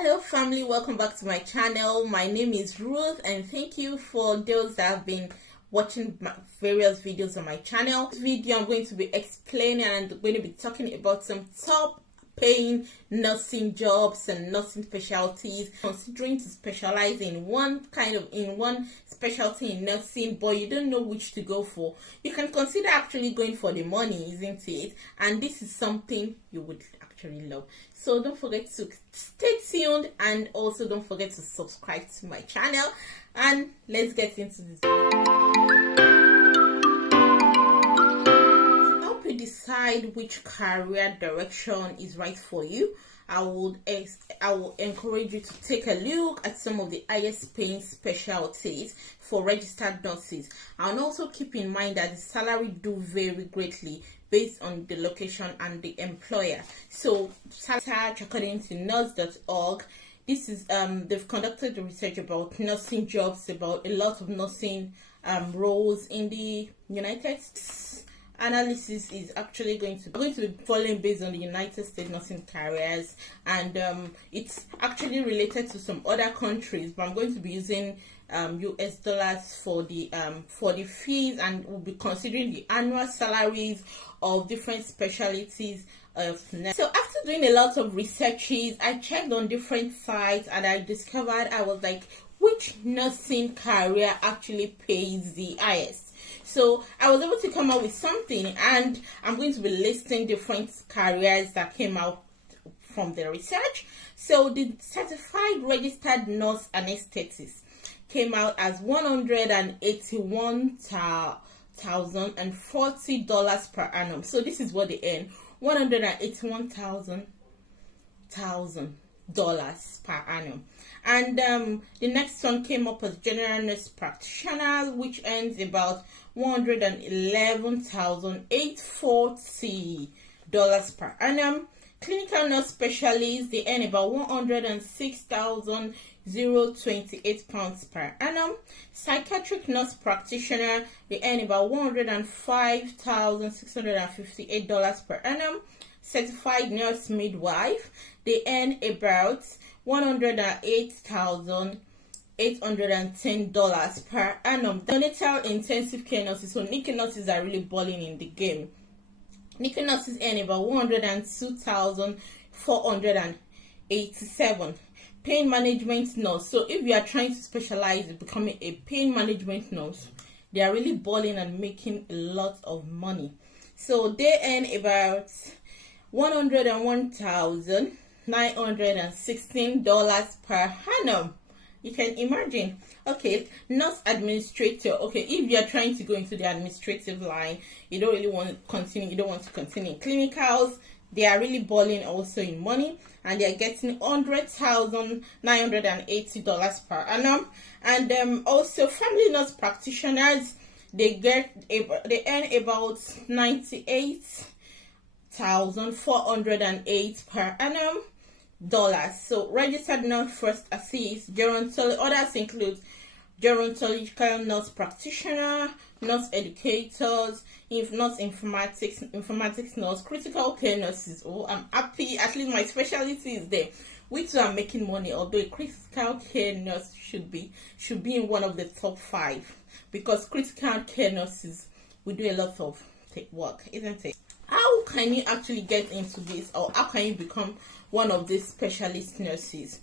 Hello family, welcome back to my channel. My name is Ruth and thank you for those that have been watching my various videos on my channel. This video I'm going to be explaining and I'm going to be talking about some top paying nursing jobs and nursing specialties. Considering to specialize in one specialty in nursing, but you don't know which to go for, you can consider actually going for the money, isn't it? And this is something you would actually love. So don't forget to stay tuned and also don't forget to subscribe to my channel, and let's get into this video. Decide which career direction is right for you. I will encourage you to take a look at some of the highest paying specialties for registered nurses, and also keep in mind that the salary do vary greatly based on the location and the employer. So search according to nurse.org. This is they've conducted the research about nursing jobs, about a lot of nursing roles in the United States. Analysis is actually going to be following based on the United States nursing careers, and it's actually related to some other countries, but I'm going to be using US dollars for the fees, and we'll be considering the annual salaries of different specialties of nursing. So after doing a lot of researches, I checked on different sites and I discovered, I was like, which nursing career actually pays the highest? So I was able to come up with something, and I'm going to be listing different careers that came out from the research. So the certified registered nurse anesthetist came out as $181,040 per annum. So this is what they earn: $181,000 per annum. And the next one came up as general nurse practitioner, which earns about $111,840 per annum. Clinical nurse specialist, they earn about £106,028 per annum. Psychiatric nurse practitioner, they earn about $105,658 per annum. Certified nurse midwife, they earn about $108,810 per annum. The neonatal intensive care nurses, so NICU nurses are really balling in the game. NICU nurses earn about $102,487. Pain management nurse, so if you are trying to specialize in becoming a pain management nurse, they are really balling and making a lot of money. So they earn about $101,916 per annum. You can imagine. Okay, nurse administrator. Okay, if you are trying to go into the administrative line, you don't really want to continue. You don't want to continue in clinicals. They are really balling also in money, and they are getting $100,980 per annum. And also family nurse practitioners, they earn about $98,408 per annum. So registered nurse first assist, others include gerontological nurse practitioner, nurse educators, nurse informatics nurse, critical care nurses. Oh, I'm happy, at least my specialty is there. Which are making money, although a critical care nurse should be in one of the top 5, because critical care nurses, we do a lot of work, isn't it? How can you actually get into this, or how can you become one of these specialist nurses?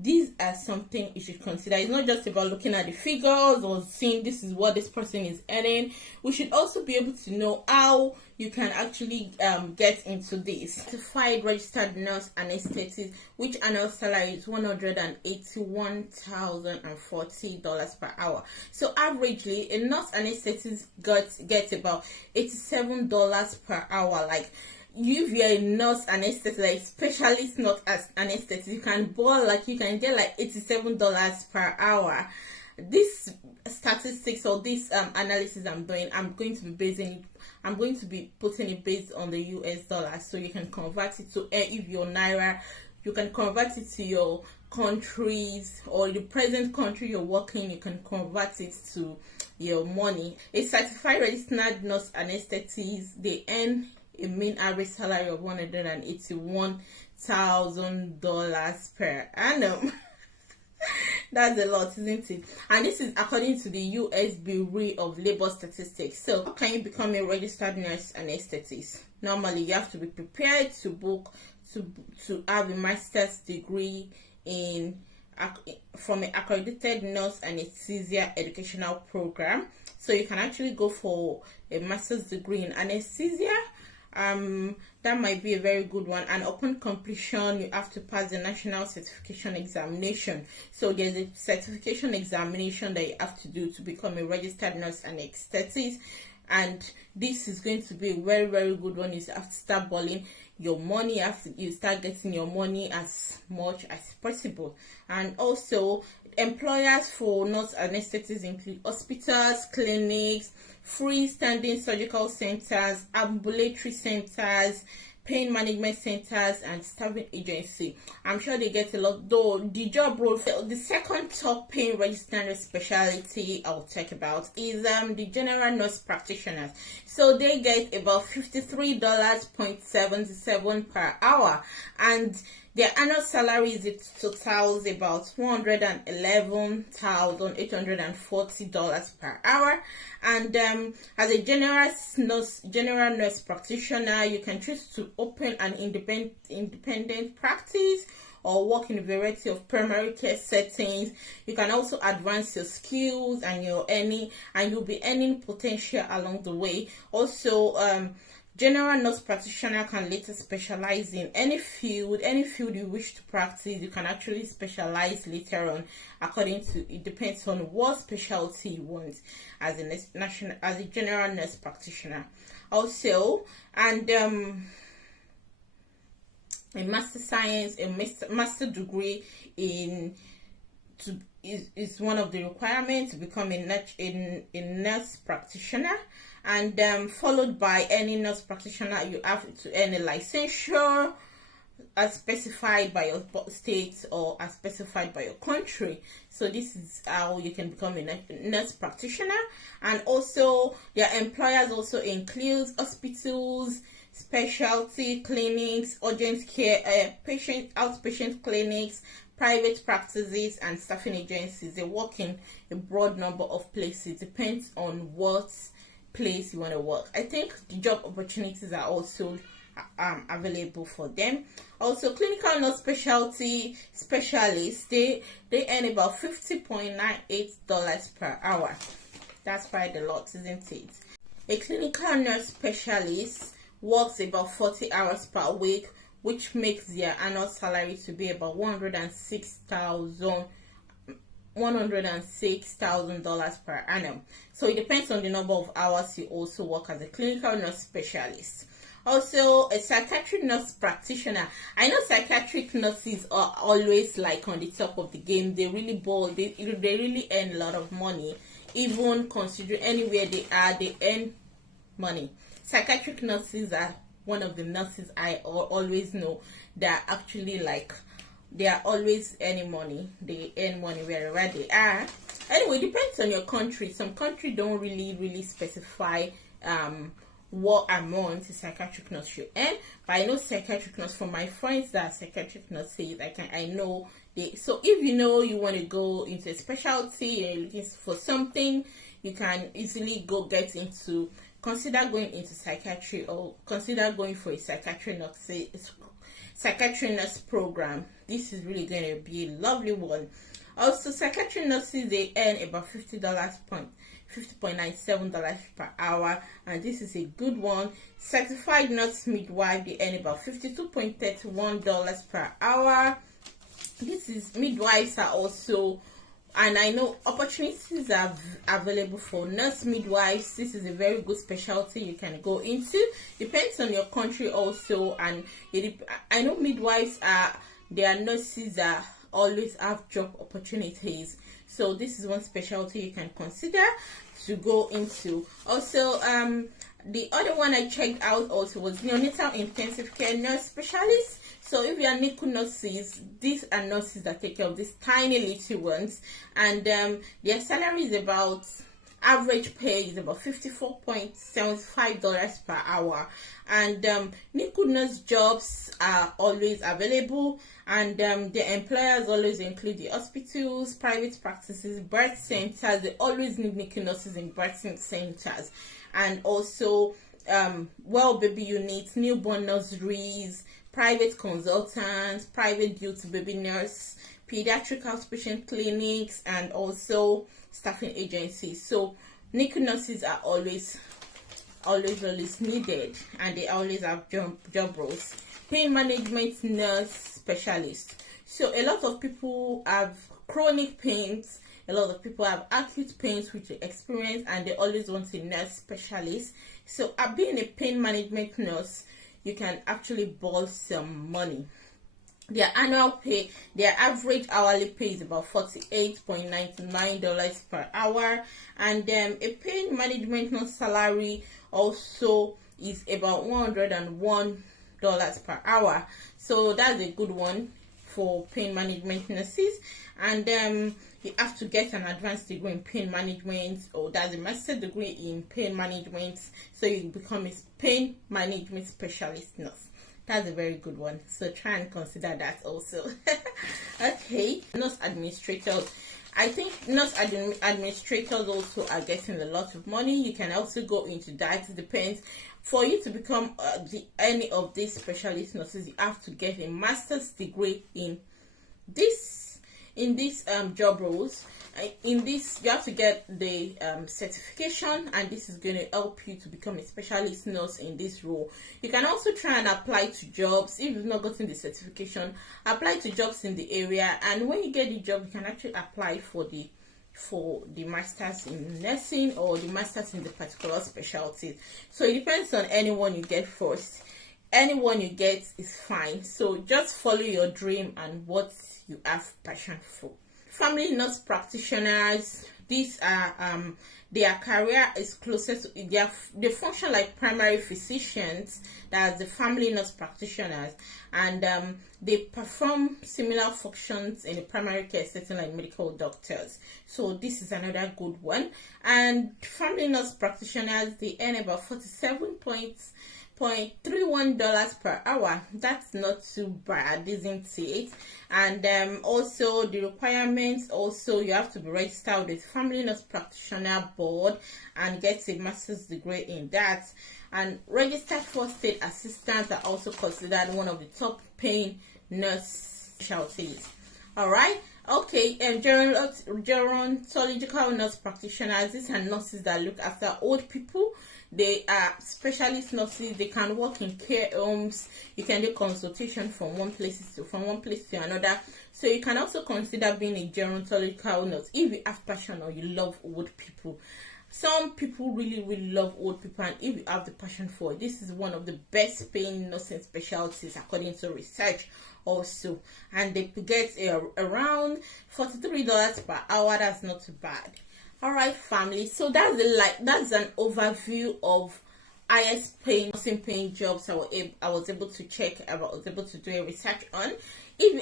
These are something you should consider. It's not just about looking at the figures or seeing this is what this person is earning. We should also be able to know how you can actually get into this. Certified registered nurse anesthetist, which annual salary is $181,040 per hour. So averagely, a nurse anesthetist gets about $87 per hour. Like, if you're a nurse anesthetist, like specialist nurse as anesthetist, you can get like $87 per hour. This statistics or this analysis I'm doing, I'm going to be putting it based on the US dollar, so you can convert it to if you're naira, you can convert it to your countries or the present country you're working. You can convert it to your money. A certified registered nurse anesthetist, they earn a mean average salary of $181,000 $6,000 per annum. That's a lot, isn't it? And this is according to the US Bureau of Labor Statistics. So how can you become a registered nurse anesthetist? Normally, you have to be prepared to book to have a master's degree from an accredited nurse anesthesia educational program. So you can actually go for a master's degree in anesthesia. That might be a very good one, and upon completion you have to pass the national certification examination. So there's a certification examination that you have to do to become a registered nurse anesthetist, and this is going to be a very, very good one. You have to start balling your money after you start getting your money as much as possible. And also, employers for nurse anesthetists include hospitals, clinics, freestanding surgical centers, ambulatory centers, pain management centers, and staffing agency. I'm sure they get a lot, though. The job role, the second top paying registered specialty I'll talk about is the general nurse practitioners. So they get about $53.77 per hour, and their annual salary is totals about $111,840 per hour. And as a general nurse practitioner, you can choose to open an independent practice or work in a variety of primary care settings. You can also advance your skills and you'll be earning potential along the way. Also, general nurse practitioner can later specialize in any field you wish to practice. You can actually specialize later on it depends on what specialty you want as a general nurse practitioner. Also, and a master degree is one of the requirements to become a nurse practitioner, and followed by any nurse practitioner you have to earn a licensure as specified by your state or as specified by your country. So this is how you can become a nurse practitioner. And also their employers also includes hospitals, specialty clinics, urgent care, outpatient clinics, private practices, and staffing agencies. They work in a broad number of places. Depends on what place you want to work. I think the job opportunities are also available for them. Also, clinical nurse specialists, they earn about $50.98 per hour. That's quite a lot, isn't it? A clinical nurse specialist works about 40 hours per week, which makes their annual salary to be about $106,000 per annum. So it depends on the number of hours you also work as a clinical nurse specialist. Also, a psychiatric nurse practitioner. I know psychiatric nurses are always like on the top of the game. They really they really earn a lot of money. Even considering anywhere they are, they earn money. Psychiatric nurses are one of the nurses I always know that actually they are always earning money. They earn money wherever they are. Anyway, it depends on your country. Some country don't really specify what amount a psychiatric nurse should earn. But I know psychiatric nurse from my friends that are psychiatric nurses. I know they. So if you know you want to go into a specialty, you're looking for something, you can easily consider going into psychiatry, or consider going for a psychiatry nurse program. This is really going to be a lovely one. Also, psychiatry nurses, they earn about $50.97 per hour, and this is a good one. Certified nurse midwife, they earn about $52.31 per hour. Midwives are also, and I know opportunities are available for nurse midwives. This is a very good specialty you can go into. Depends on your country also, and I know midwives their nurses that always have job opportunities. So this is one specialty you can consider to go into. Also, the other one I checked out also was neonatal intensive care nurse specialist. So if you are NICU nurses, these are nurses that take care of these tiny little ones, and their salary is about average pay is about $54.75 per hour, and NICU nurse jobs are always available, and the employers always include the hospitals, private practices, birth centers. They always need NICU nurses in birthing centers, and also well baby units, newborn nurseries, private consultants, private due to baby nurse, pediatric outpatient clinics, and also staffing agencies. So NICU nurses are always needed, and they always have job roles. Pain management nurse specialist. So a lot of people have chronic pains, a lot of people have acute pains which they experience, and they always want a nurse specialist. So being a pain management nurse, you can actually ball some money. Their annual pay, their average hourly pay is about $48.99 per hour, and a pain management nurse salary also is about $101 per hour. So that's a good one for pain management nurses. And you have to get an advanced degree in pain management, or that's a master's degree in pain management, so you become a pain management specialist nurse. That's a very good one, so try and consider that also. Okay, nurse administrators. I think nurse administrators also are getting a lot of money. You can also go into that. It depends. For you to become any of these specialist nurses, you have to get a master's degree in these job roles. In this, you have to get the certification, and this is going to help you to become a specialist nurse in this role. You can also try and apply to jobs. If you've not gotten the certification, apply to jobs in the area, and when you get the job, you can actually apply for the masters in nursing or the masters in the particular specialty. So it depends on anyone you get first. Anyone you get is fine. So just follow your dream and what you have passion for. Family nurse practitioners, these are their career is closest to they function like primary physicians, that's the family nurse practitioners, and they perform similar functions in the primary care setting like medical doctors. So this is another good one. And family nurse practitioners, they earn about $47.31 per hour. That's not too bad, isn't it? And also the requirements, also you have to be registered with Family Nurse Practitioner Board and get a master's degree in that. And registered first aid assistants are also considered one of the top paying nurse specialties. All right. Okay, gerontological nurse practitioners, these are nurses that look after old people. They are specialist nurses. They can work in care homes. You can do consultation from one place to another. So you can also consider being a gerontological nurse if you have passion or you love old people. Some people really love old people, and if you have the passion for it, this is one of the best paying nursing specialties according to research also. And they get around $43 per hour. That's not too bad. All right, family, so that's an overview of highest paying nursing paying jobs I was able to do a research on. If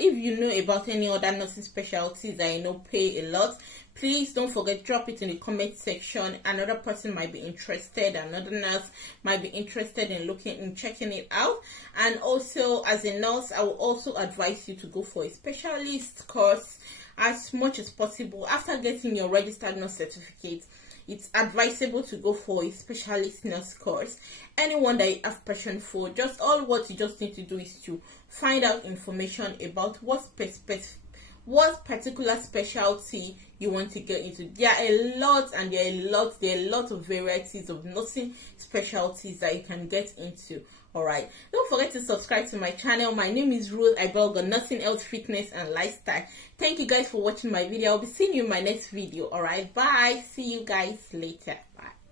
you know about any other nursing specialties that pay a lot, please don't forget, drop it in the comment section. Another person might be interested, another nurse might be interested in checking it out. And also, as a nurse, I will also advise you to go for a specialist course as much as possible. After getting your registered nurse certificate, it's advisable to go for a specialist nurse course. Anyone that you have passion for, what you just need to do is to find out information about what particular specialty you want to get into. There are a lot of varieties of nursing specialties that you can get into. Alright, don't forget to subscribe to my channel. My name is Ruth. I blog on nursing, health, fitness, and lifestyle. Thank you guys for watching my video. I'll be seeing you in my next video. Alright, bye. See you guys later. Bye.